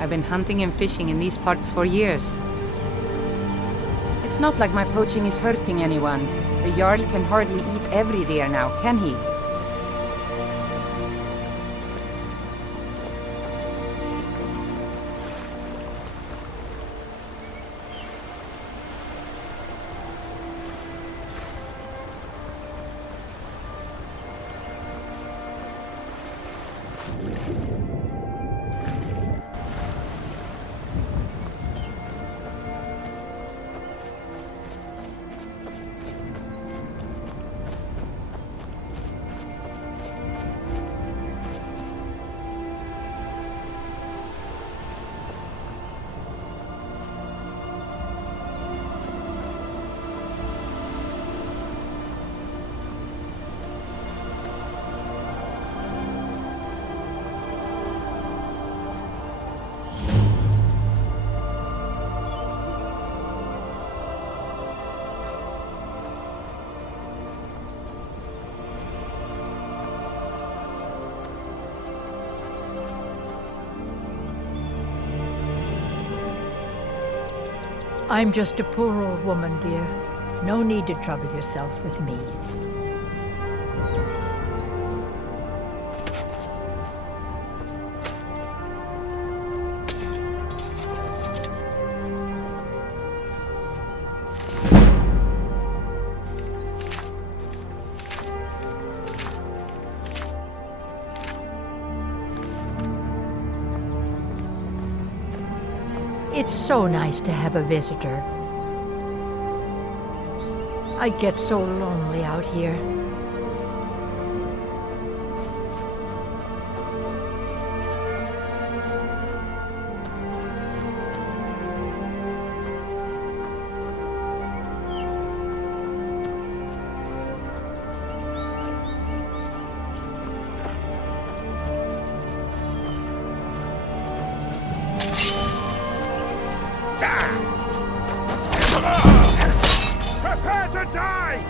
I've been hunting and fishing in these parts for years. It's not like my poaching is hurting anyone. The Jarl can hardly eat every deer now, can he? I'm just a poor old woman, dear. No need to trouble yourself with me. It's so nice to have a visitor. I get so lonely out here. Prepare to die!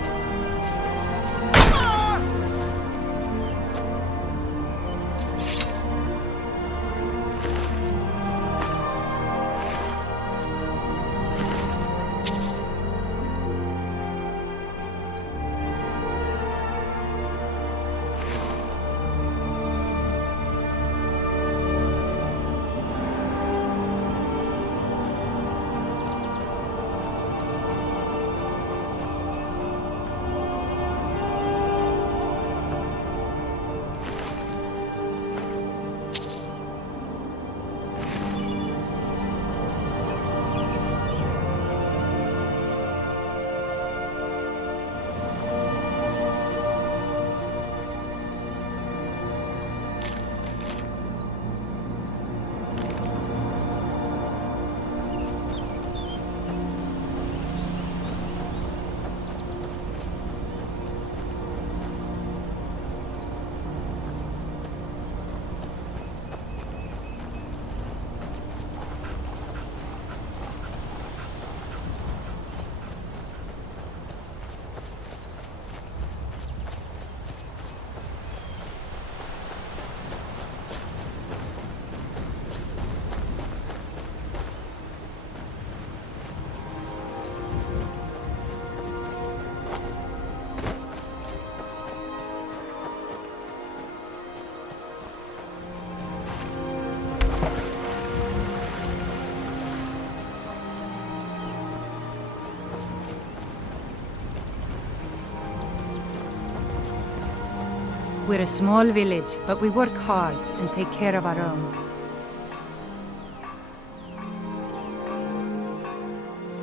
We're a small village, but we work hard and take care of our own.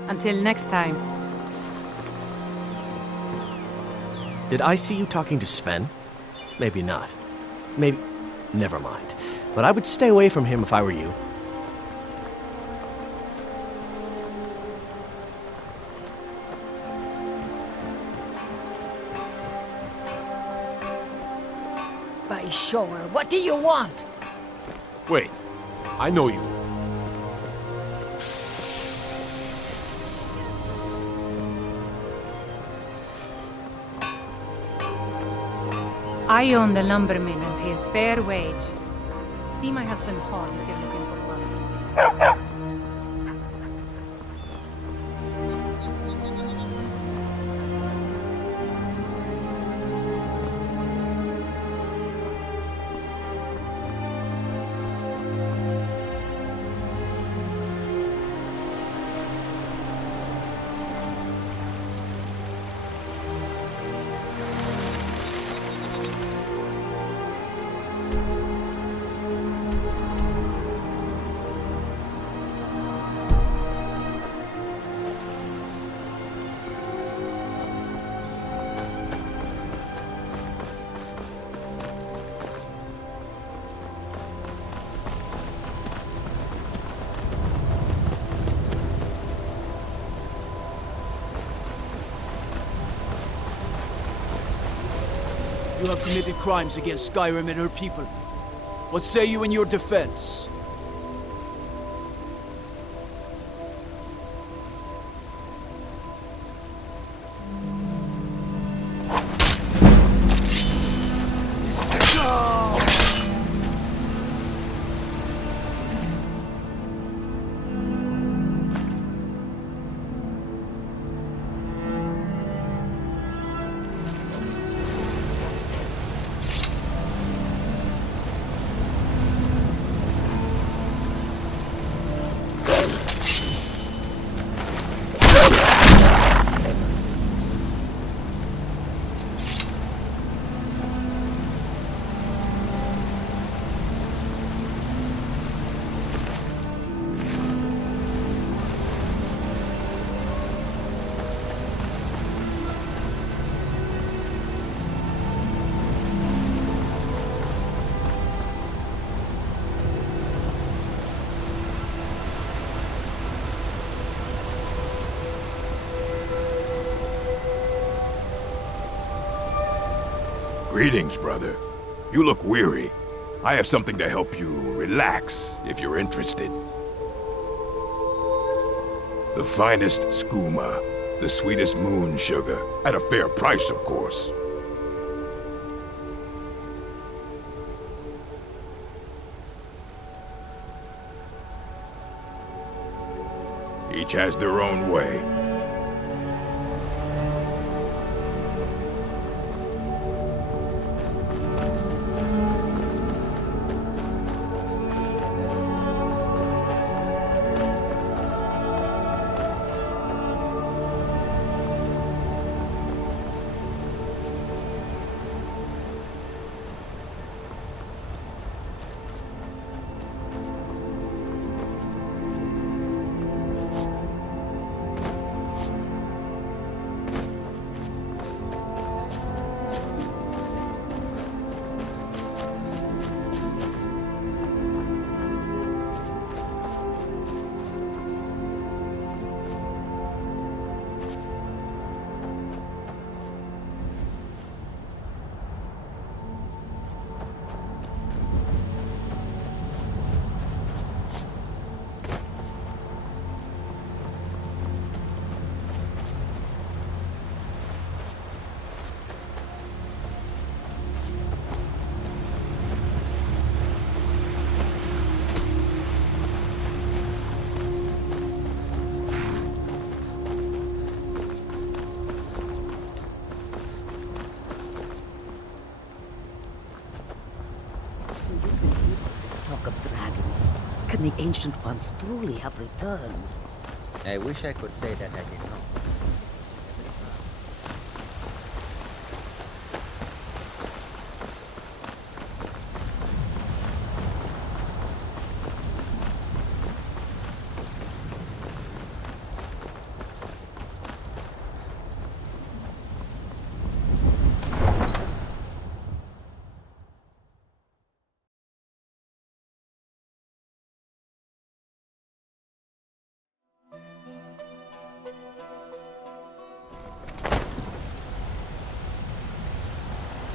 Until next time. Did I see you talking to Sven? Maybe not. Maybe... Never mind. But I would stay away from him if I were you. By sure, what do you want? Wait. I know you. I own the lumber mill and pay a fair wage. See my husband Hall if you're looking for work. You have committed crimes against Skyrim and her people. What say you in your defense? Greetings, brother. You look weary. I have something to help you relax, if you're interested. The finest skooma, the sweetest moon sugar, at a fair price, of course. Each has their own way. Can the Ancient Ones truly have returned? I wish I could say that I did not.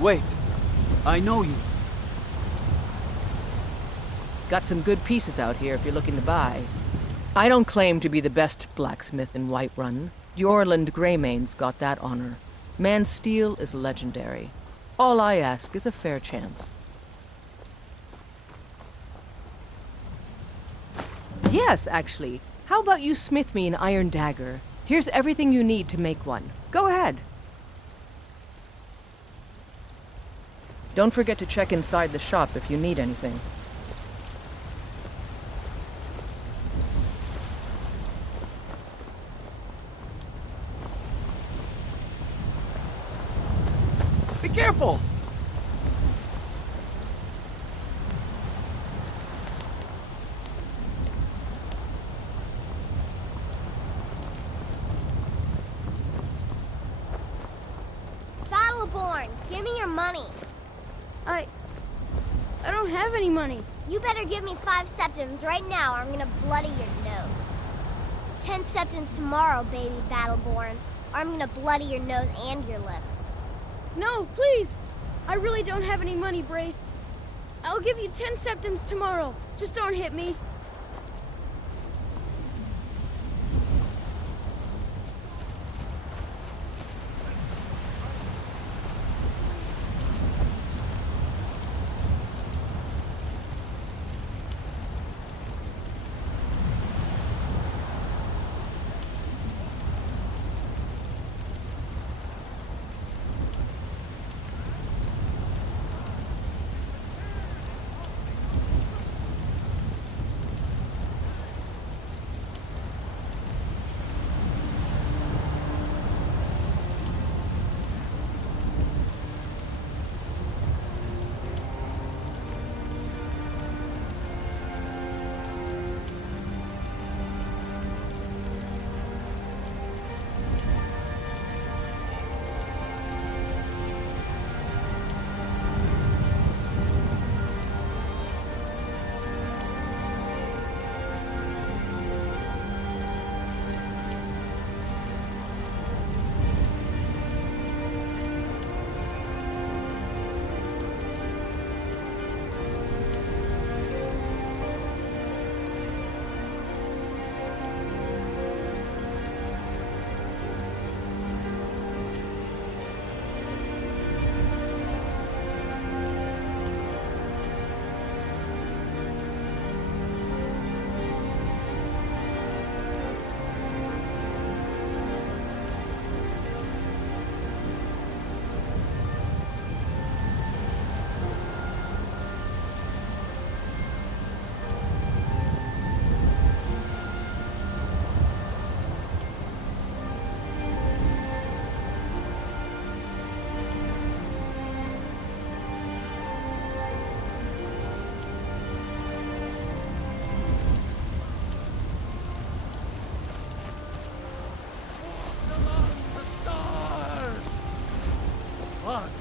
Wait. I know you. Got some good pieces out here if you're looking to buy. I don't claim to be the best blacksmith in Whiterun. Jorland Greymane's got that honor. Man's steel is legendary. All I ask is a fair chance. Yes, actually. How about you smith me an iron dagger? Here's everything you need to make one. Go ahead. Don't forget to check inside the shop if you need anything. Be careful! Battleborn, give me your money. I don't have any money. You better give me 5 septims right now or I'm gonna bloody your nose. 10 septims tomorrow, baby Battleborn, or I'm gonna bloody your nose and your lip. No, please. I really don't have any money, Brave. I'll give you 10 septims tomorrow. Just don't hit me.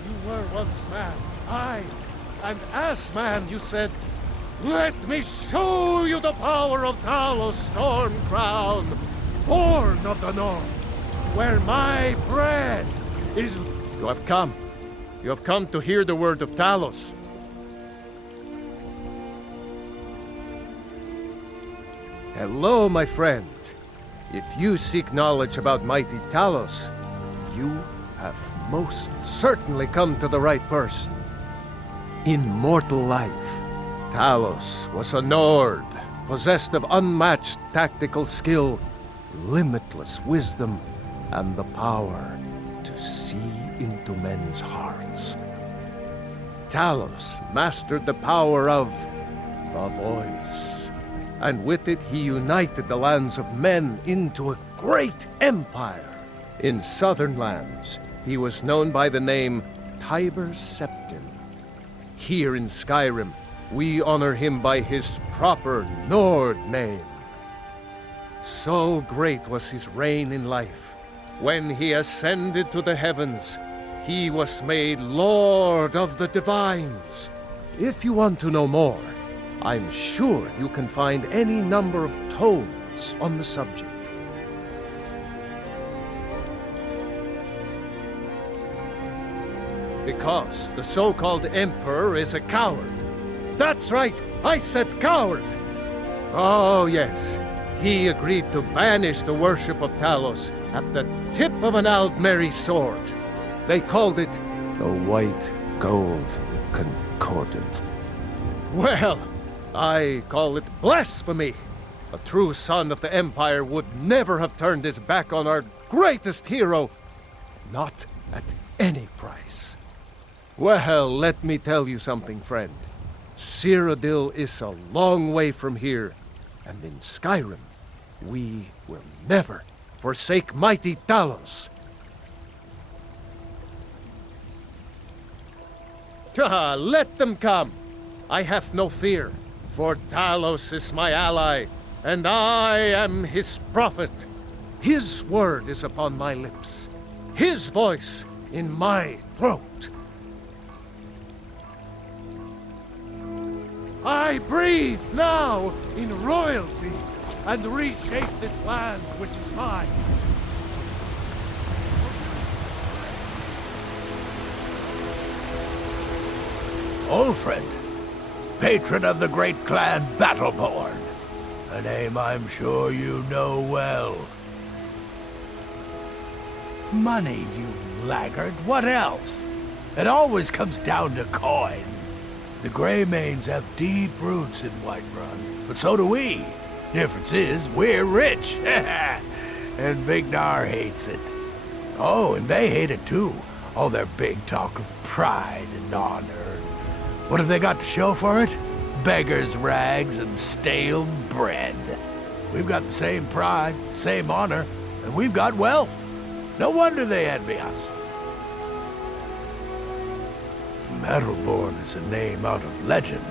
You were once man, aye, and as man you said, "Let me show you the power of Talos Stormcrown, born of the North, where my bread is..." You have come. You have come to hear the word of Talos. Hello, my friend. If you seek knowledge about mighty Talos, you have most certainly come to the right person. In mortal life, Talos was a Nord, possessed of unmatched tactical skill, limitless wisdom, and the power to see into men's hearts. Talos mastered the power of the voice, and with it he united the lands of men into a great empire. In southern lands, he was known by the name Tiber Septim. Here in Skyrim, we honor him by his proper Nord name. So great was his reign in life. When he ascended to the heavens, he was made Lord of the Divines. If you want to know more, I'm sure you can find any number of tomes on the subject. Because the so-called Emperor is a coward. That's right, I said coward! Oh, yes. He agreed to banish the worship of Talos at the tip of an Aldmeri sword. They called it the White Gold Concordant. Well, I call it blasphemy. A true son of the Empire would never have turned his back on our greatest hero. Not at any price. Well, let me tell you something, friend. Cyrodiil is a long way from here, and in Skyrim, we will never forsake mighty Talos. Let them come. I have no fear, for Talos is my ally, and I am his prophet. His word is upon my lips, his voice in my throat. I breathe now in royalty and reshape this land which is mine. Old friend, patron of the great clan Battleborn, a name I'm sure you know well. Money, you laggard, what else? It always comes down to coin. The Greymanes have deep roots in Whiterun, but so do we. Difference is, we're rich. And Vignar hates it. Oh, and they hate it too. All their big talk of pride and honor. What have they got to show for it? Beggars' rags and stale bread. We've got the same pride, same honor, and we've got wealth. No wonder they envy us. Battleborn is a name out of legend,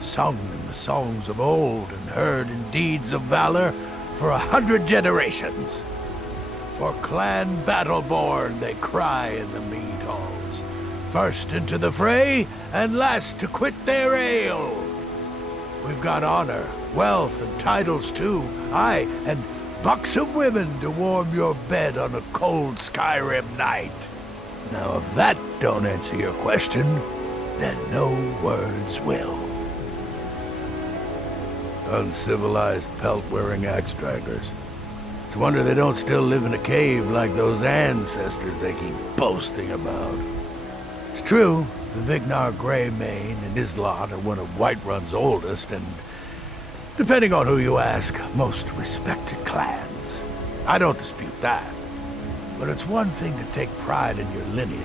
sung in the songs of old and heard in deeds of valor for 100 generations. For Clan Battleborn they cry in the mead halls, first into the fray and last to quit their ale. We've got honor, wealth, and titles too, aye, and buxom women to warm your bed on a cold Skyrim night. Now, if that don't answer your question, then no words will. Uncivilized pelt-wearing axe-draggers. It's a wonder they don't still live in a cave like those ancestors they keep boasting about. It's true, the Vignar Greymane and his lot are one of Whiterun's oldest and, depending on who you ask, most respected clans. I don't dispute that. But it's one thing to take pride in your lineage,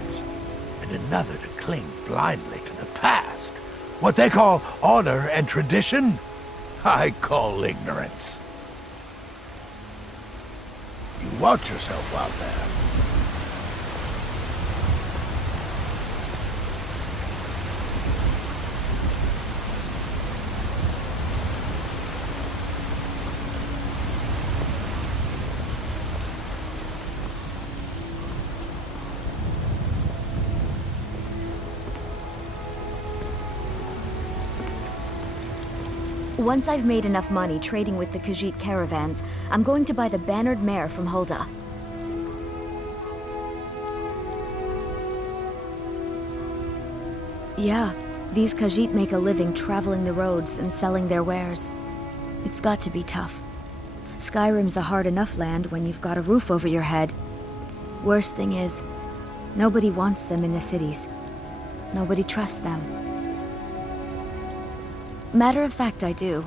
and another to cling blindly to the past. What they call honor and tradition, I call ignorance. You watch yourself out there. Once I've made enough money trading with the Khajiit caravans, I'm going to buy the bannered mare from Hulda. Yeah, these Khajiit make a living traveling the roads and selling their wares. It's got to be tough. Skyrim's a hard enough land when you've got a roof over your head. Worst thing is, nobody wants them in the cities. Nobody trusts them. Matter of fact, I do.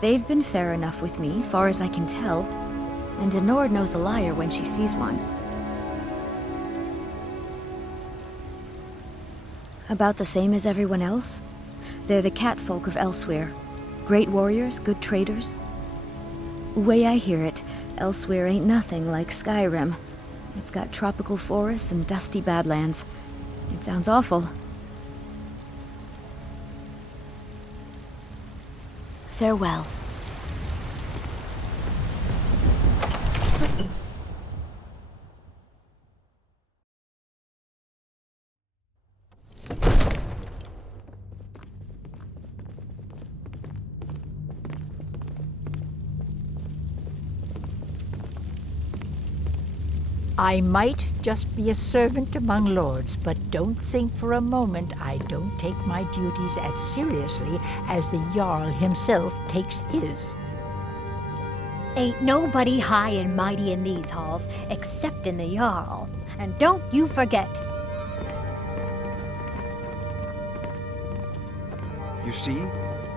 They've been fair enough with me, far as I can tell, and Denord knows a liar when she sees one. About the same as everyone else. They're the catfolk of Elsewhere. Great warriors, good traders. Way I hear it, Elsewhere ain't nothing like Skyrim. It's got tropical forests and dusty badlands. It sounds awful. Farewell. I might just be a servant among lords, but don't think for a moment I don't take my duties as seriously as the Jarl himself takes his. Ain't nobody high and mighty in these halls, except in the Jarl. And don't you forget. You see?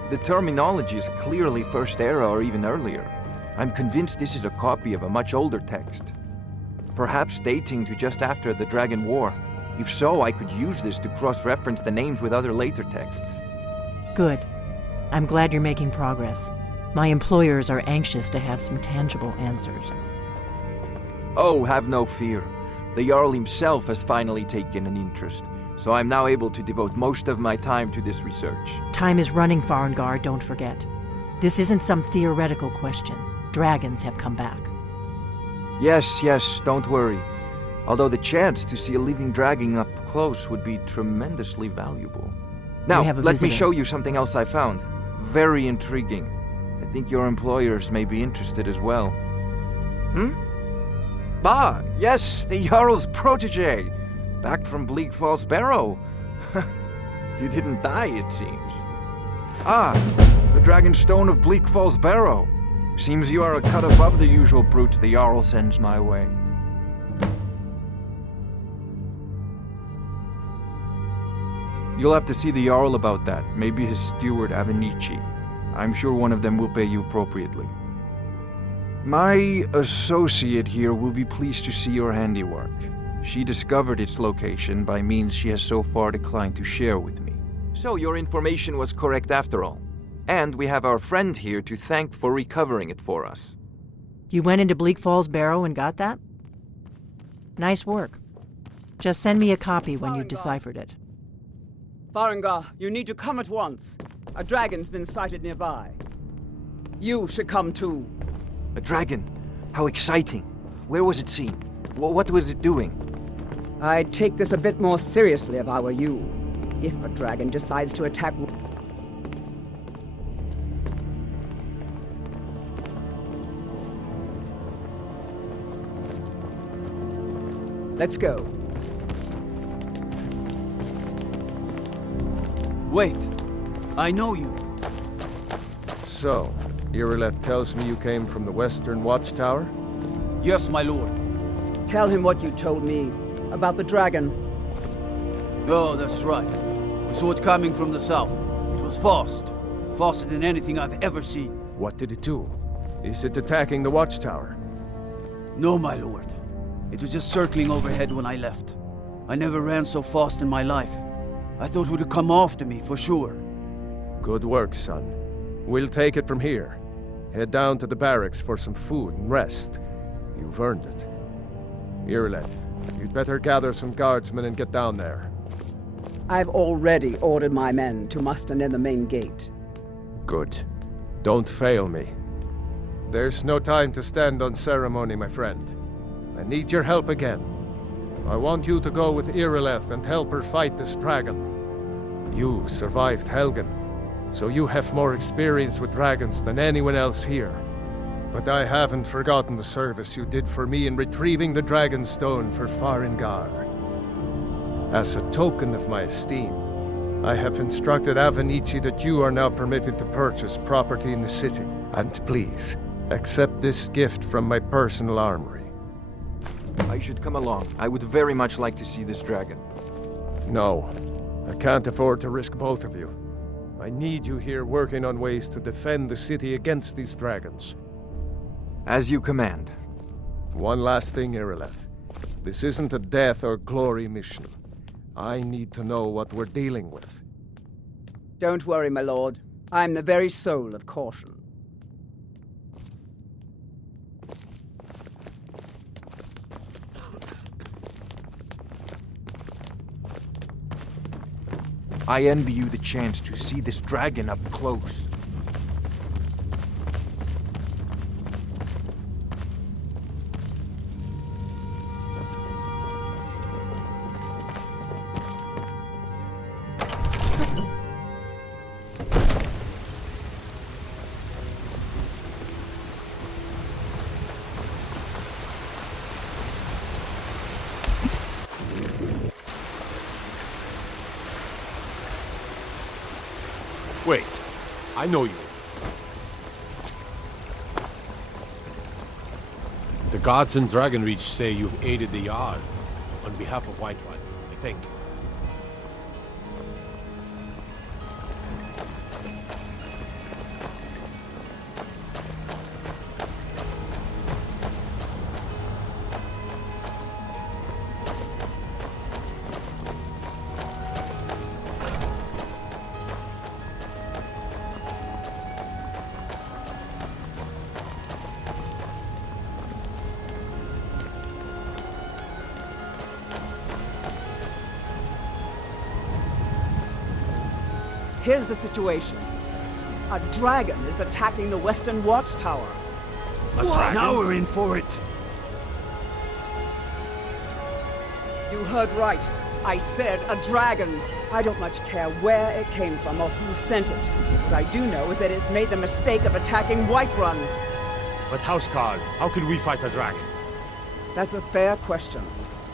The terminology is clearly First Era or even earlier. I'm convinced this is a copy of a much older text. Perhaps dating to just after the Dragon War. If so, I could use this to cross-reference the names with other later texts. Good. I'm glad you're making progress. My employers are anxious to have some tangible answers. Oh, have no fear. The Jarl himself has finally taken an interest, so I'm now able to devote most of my time to this research. Time is running, Farengar, don't forget. This isn't some theoretical question. Dragons have come back. Yes, don't worry. Although the chance to see a living dragon up close would be tremendously valuable. Now, let me show you something else I found. Very intriguing. I think your employers may be interested as well. Bah, yes, the Jarl's protege. Back from Bleak Falls Barrow. You didn't die, it seems. Ah, the Dragon Stone of Bleak Falls Barrow. Seems you are a cut above the usual brutes the Jarl sends my way. You'll have to see the Jarl about that. Maybe his steward, Avenici. I'm sure one of them will pay you appropriately. My associate here will be pleased to see your handiwork. She discovered its location by means she has so far declined to share with me. So your information was correct after all. And we have our friend here to thank for recovering it for us. You went into Bleak Falls Barrow and got that? Nice work. Just send me a copy when you've deciphered it. Farengar, you need to come at once. A dragon's been sighted nearby. You should come too. A dragon? How exciting. Where was it seen? What was it doing? I'd take this a bit more seriously if I were you. If a dragon decides to attack... Let's go. Wait. I know you. So, Irileth tells me you came from the Western Watchtower? Yes, my lord. Tell him what you told me about the dragon. Oh, that's right. We saw it coming from the south. It was fast. Faster than anything I've ever seen. What did it do? Is it attacking the Watchtower? No, my lord. It was just circling overhead when I left. I never ran so fast in my life. I thought it would come after me, for sure. Good work, son. We'll take it from here. Head down to the barracks for some food and rest. You've earned it. Irileth, you'd better gather some guardsmen and get down there. I've already ordered my men to muster near the main gate. Good. Don't fail me. There's no time to stand on ceremony, my friend. I need your help again. I want you to go with Irileth and help her fight this dragon. You survived Helgen, so you have more experience with dragons than anyone else here. But I haven't forgotten the service you did for me in retrieving the Dragon Stone for Farengar. As a token of my esteem, I have instructed Avenici that you are now permitted to purchase property in the city. And please, accept this gift from my personal armory. I should come along. I would very much like to see this dragon. No, I can't afford to risk both of you. I need you here working on ways to defend the city against these dragons. As you command. One last thing, Irileth. This isn't a death or glory mission. I need to know what we're dealing with. Don't worry, my lord. I'm the very soul of caution. I envy you the chance to see this dragon up close. Wait, I know you. The gods in Dragonreach say you've aided the Jarl on behalf of Whiterun, I think. Here's the situation. A dragon is attacking the Western Watchtower. A dragon? Now we're in for it. You heard right. I said a dragon. I don't much care where it came from or who sent it. What I do know is that it's made the mistake of attacking Whiterun. But Housecarl, how can we fight a dragon? That's a fair question.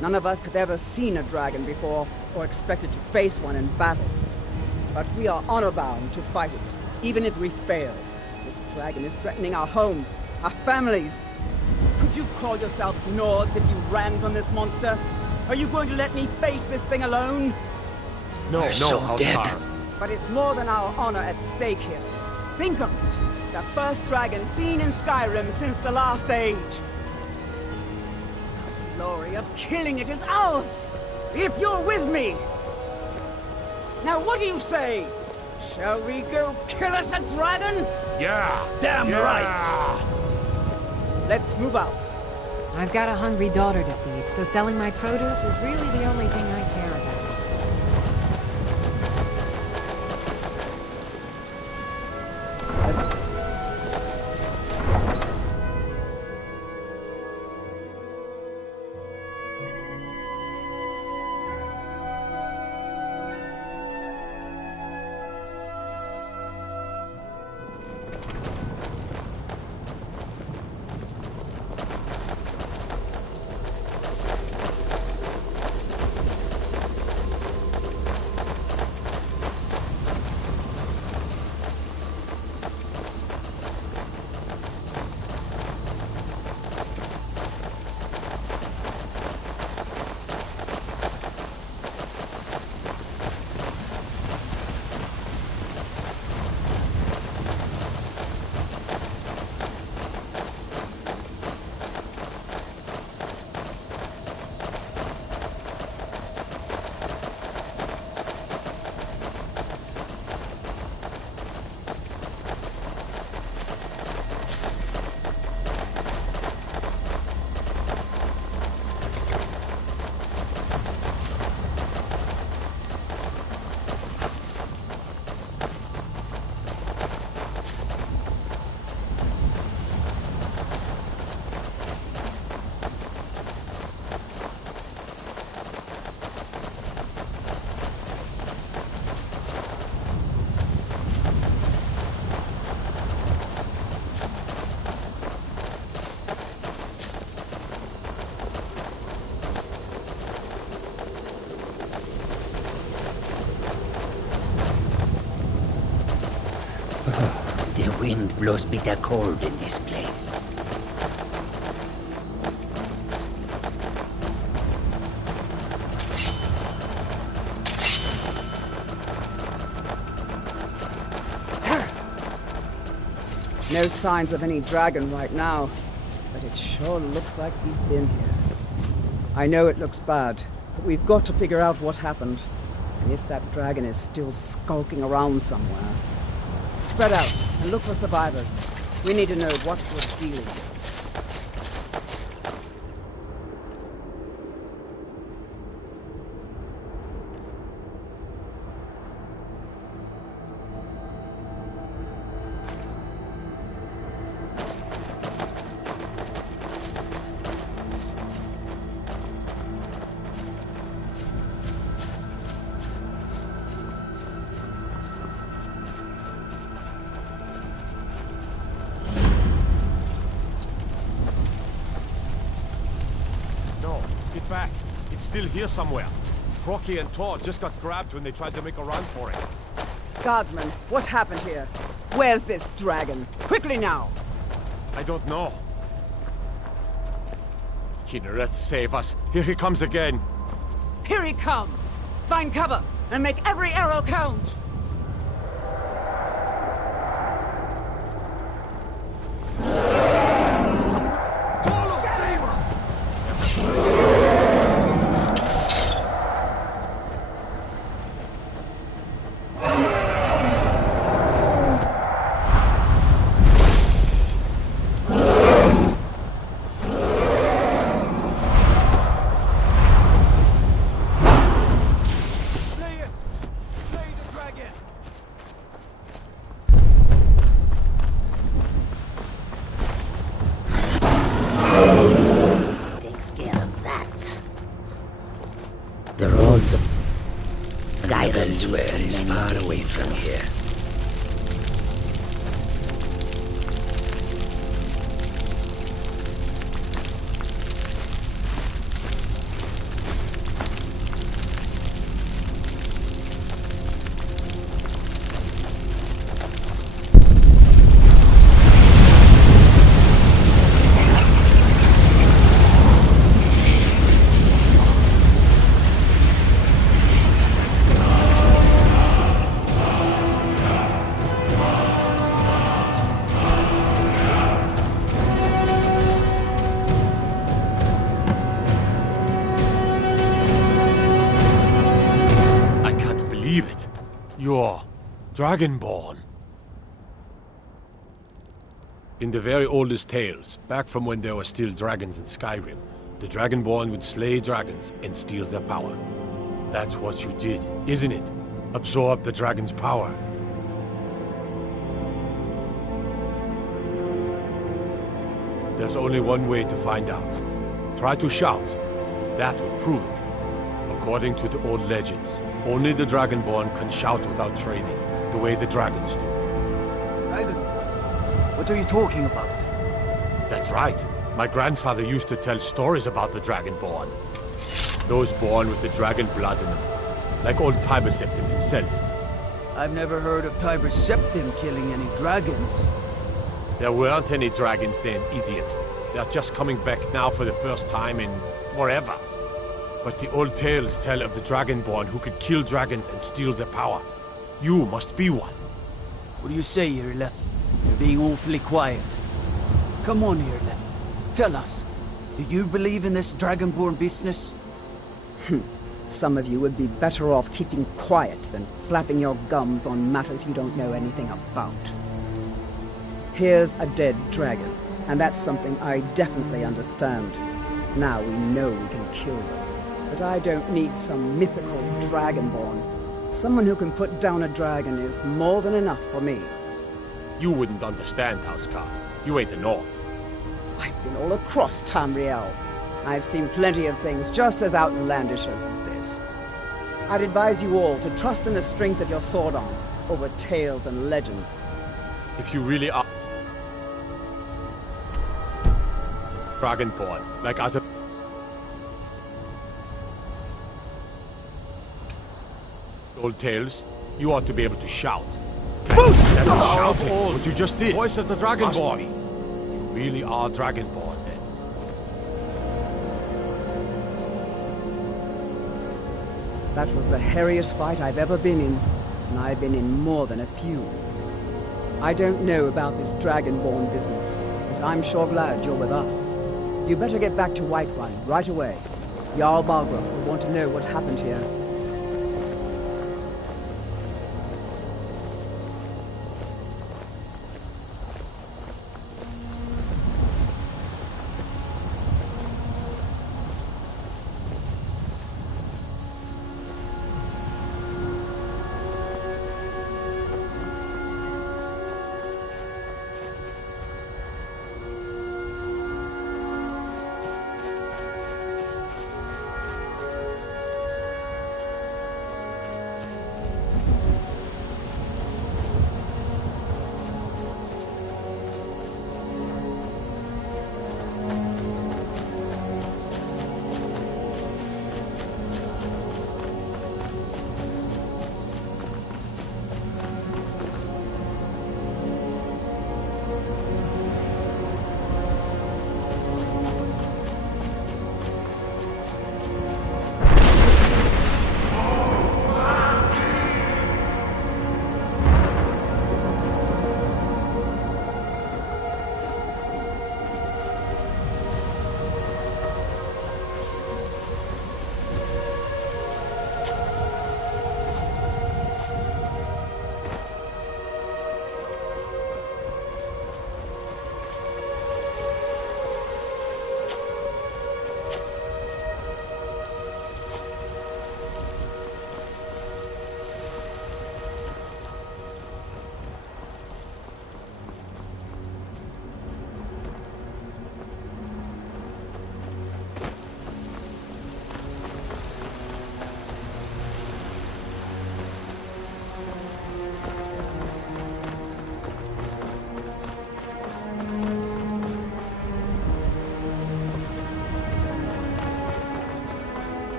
None of us have ever seen a dragon before, or expected to face one in battle. But we are honor-bound to fight it, even if we fail. This dragon is threatening our homes, our families. Could you call yourselves Nords if you ran from this monster? Are you going to let me face this thing alone? No, Housecarl. But it's more than our honor at stake here. Think of it. The first dragon seen in Skyrim since the last age. The glory of killing it is ours, if you're with me. Now what do you say? Shall we go kill us a dragon? Yeah! Damn right! Let's move out. I've got a hungry daughter to feed, so selling my produce is really the only thing I care about. The wind blows bitter cold in this place. No signs of any dragon right now, but it sure looks like he's been here. I know it looks bad, but we've got to figure out what happened, and if that dragon is still skulking around somewhere. Spread out and look for survivors. We need to know what we're dealing with. Get back. It's still here somewhere. Procky and Todd just got grabbed when they tried to make a run for it. Guardsman, what happened here? Where's this dragon? Quickly now! I don't know. Kinneret, save us. Here he comes again. Here he comes! Find cover and make every arrow count! Takes care of that. The roads of Skyrim's where is far away from here. You're Dragonborn. In the very oldest tales, back from when there were still dragons in Skyrim, the Dragonborn would slay dragons and steal their power. That's what you did, isn't it? Absorb the dragon's power. There's only one way to find out. Try to shout. That would prove it. According to the old legends, only the Dragonborn can shout without training, the way the dragons do. Dragon? What are you talking about? That's right. My grandfather used to tell stories about the Dragonborn. Those born with the dragon blood in them, like old Tiber Septim himself. I've never heard of Tiber Septim killing any dragons. There weren't any dragons then, idiot. They're just coming back now for the first time in forever. But the old tales tell of the Dragonborn who could kill dragons and steal their power. You must be one. What do you say, Irleth? You're being awfully quiet. Come on, Irleth. Tell us. Do you believe in this Dragonborn business? Some of you would be better off keeping quiet than flapping your gums on matters you don't know anything about. Here's a dead dragon, and that's something I definitely understand. Now we know we can kill them. But I don't need some mythical Dragonborn. Someone who can put down a dragon is more than enough for me. You wouldn't understand, Housecar. You ain't a Nord. I've been all across Tamriel. I've seen plenty of things just as outlandish as this. I'd advise you all to trust in the strength of your sword arm over tales and legends. If you really are Dragonborn, like other old tales, you ought to be able to shout. That was shouting, what you just did. Voice of the Dragonborn. You really are Dragonborn, then. That was the hairiest fight I've ever been in, and I've been in more than a few. I don't know about this Dragonborn business, but I'm sure glad you're with us. You better get back to Whiterun right away. Jarl Balgruuf will want to know what happened here.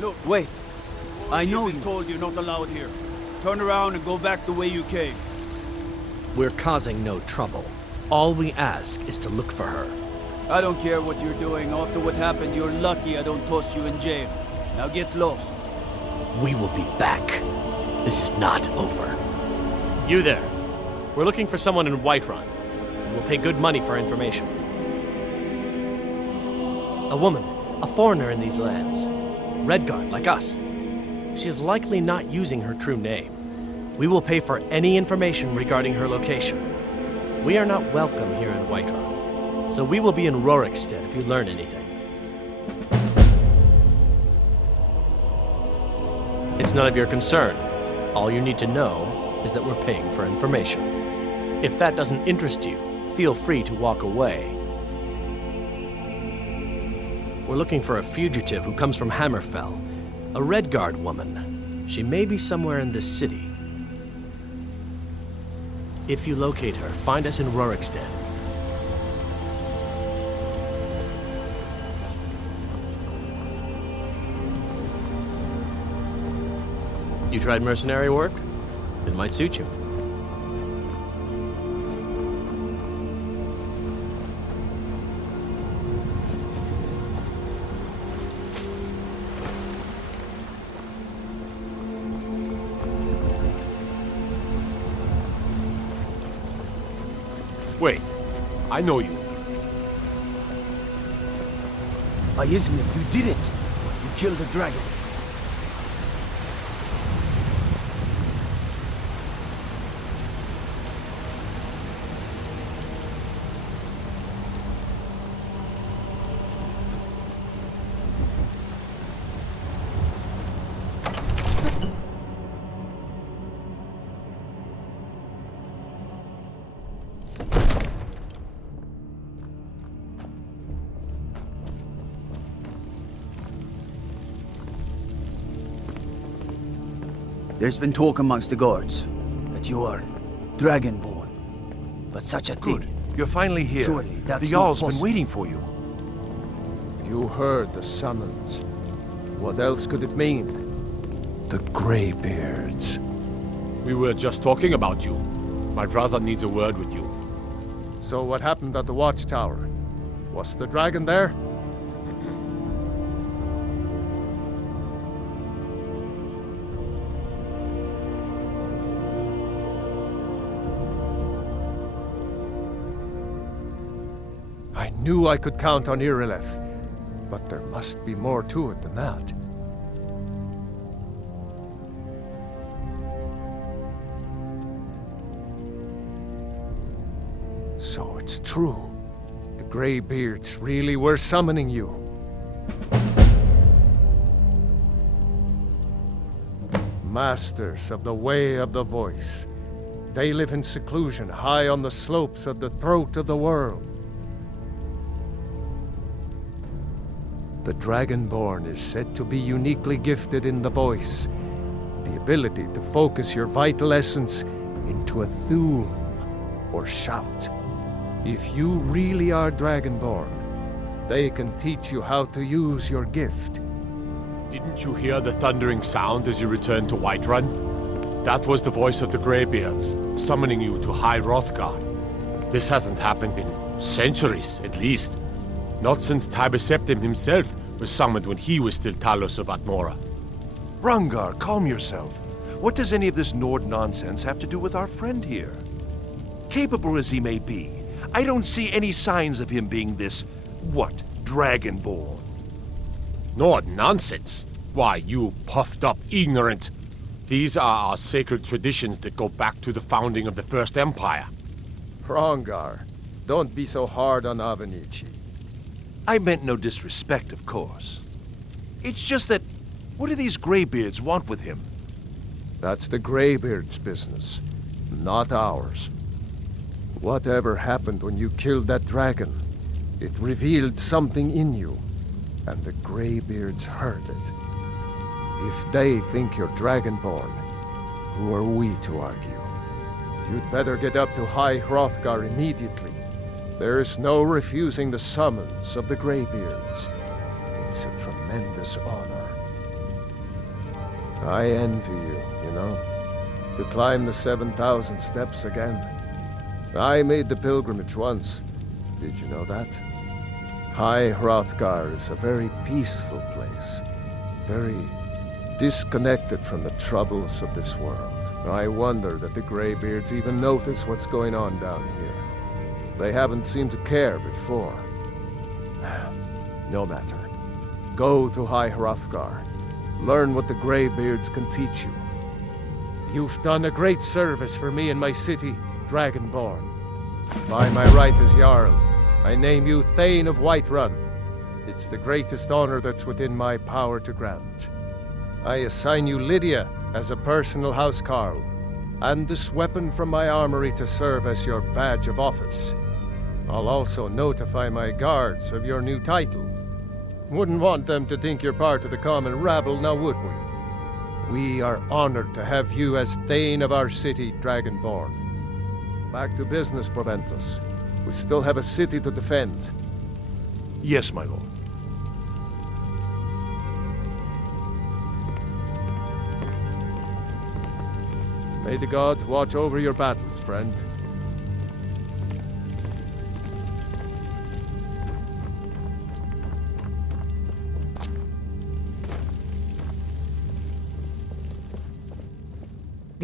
Look, wait. I know you told you're not allowed here. Turn around and go back the way you came. We're causing no trouble. All we ask is to look for her. I don't care what you're doing. After what happened, you're lucky I don't toss you in jail. Now get lost. We will be back. This is not over. You there. We're looking for someone in Whiterun. We'll pay good money for information. A woman, a foreigner in these lands. Redguard, like us. She's likely not using her true name. We will pay for any information regarding her location. We are not welcome here in Whiterun, so we will be in Rorikstead if you learn anything. It's none of your concern. All you need to know is that we're paying for information. If that doesn't interest you, feel free to walk away. We're looking for a fugitive who comes from Hammerfell, a Redguard woman. She may be somewhere in this city. If you locate her, find us in Rorikstead. You tried mercenary work? It might suit you. Wait, I know you. Izmir, you did it! You killed the dragon. There's been talk amongst the guards that you are Dragonborn. But such a thing... Good. You're finally here. Surely that's the not Jarl's been possible. waiting for you. You heard the summons. What else could it mean? The Greybeards. We were just talking about you. My brother needs a word with you. So what happened at the watchtower? Was the dragon there? I knew I could count on Irileth, but there must be more to it than that. So it's true. The Greybeards really were summoning you. Masters of the Way of the Voice. They live in seclusion high on the slopes of the throat of the world. The Dragonborn is said to be uniquely gifted in the voice, the ability to focus your vital essence into a thum, or shout. If you really are Dragonborn, they can teach you how to use your gift. Didn't you hear the thundering sound as you returned to Whiterun? That was the voice of the Greybeards, summoning you to High Hrothgar. This hasn't happened in centuries, at least. Not since Ps5 himself was summoned when he was still Talos of Atmora. Rangar, calm yourself. What does any of this Nord nonsense have to do with our friend here? Capable as he may be, I don't see any signs of him being this, what, Dragonborn? Nord nonsense? Why, you puffed up ignorant. These are our sacred traditions that go back to the founding of the First Empire. Rangar, don't be so hard on Avenici. I meant no disrespect, of course. It's just that, what do these Greybeards want with him? That's the Greybeards' business, not ours. Whatever happened when you killed that dragon, it revealed something in you, and the Greybeards heard it. If they think you're Dragonborn, who are we to argue? You'd better get up to High Hrothgar immediately. There's no refusing the summons of the Greybeards. It's a tremendous honor. I envy you, you know, to climb the 7,000 steps again. I made the pilgrimage once. Did you know that? High Hrothgar is a very peaceful place, very disconnected from the troubles of this world. I wonder that the Greybeards even notice what's going on down here. They haven't seemed to care before. No matter. Go to High Hrothgar. Learn what the Greybeards can teach you. You've done a great service for me and my city, Dragonborn. By my right as Jarl, I name you Thane of Whiterun. It's the greatest honor that's within my power to grant. I assign you Lydia as a personal housecarl, and this weapon from my armory to serve as your badge of office. I'll also notify my guards of your new title. Wouldn't want them to think you're part of the common rabble, now would we? We are honored to have you as Thane of our city, Dragonborn. Back to business, Proventus. We still have a city to defend. Yes, my lord. May the gods watch over your battles, friend.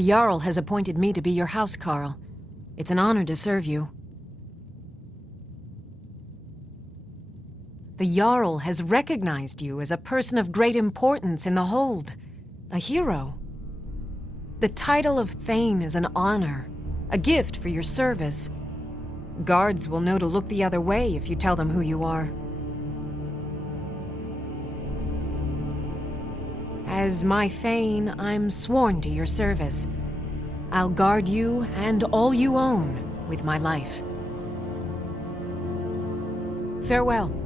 The Jarl has appointed me to be your housecarl. It's an honor to serve you. The Jarl has recognized you as a person of great importance in the Hold, a hero. The title of Thane is an honor, a gift for your service. Guards will know to look the other way if you tell them who you are. As my Thane, I'm sworn to your service. I'll guard you and all you own with my life. Farewell.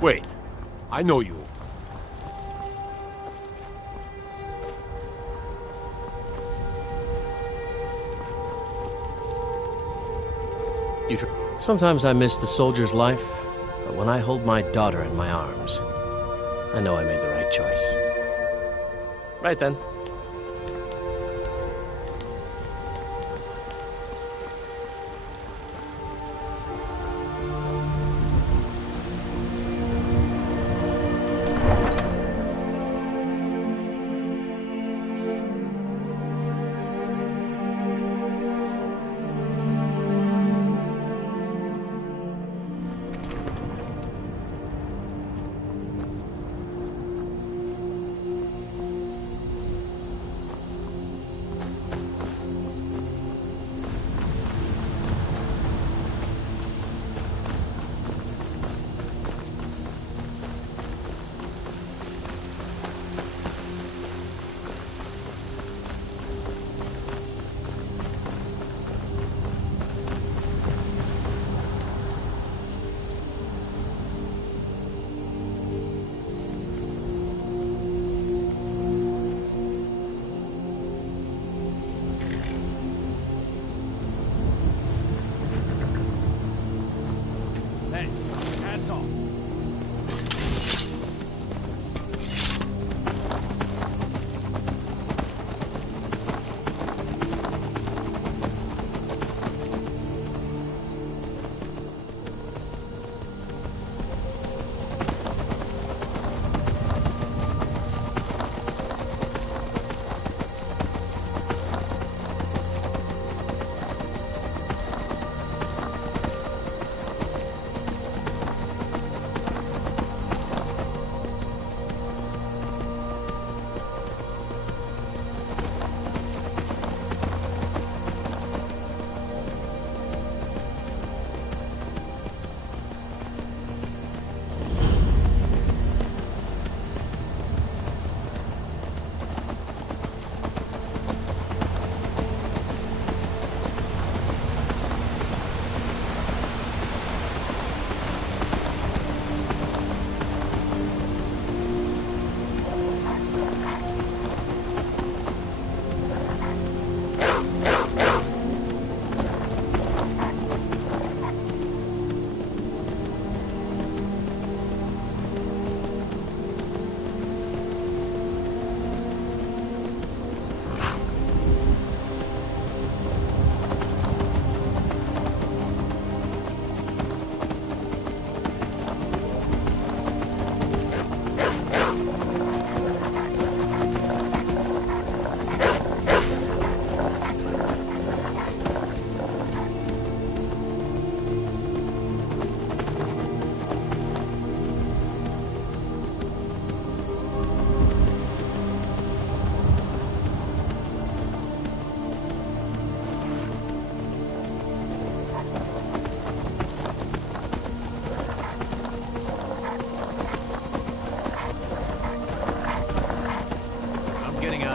Wait, I know you. Sometimes I miss the soldier's life, but when I hold my daughter in my arms, I know I made the right choice. Right then.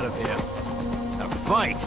of him. A fight?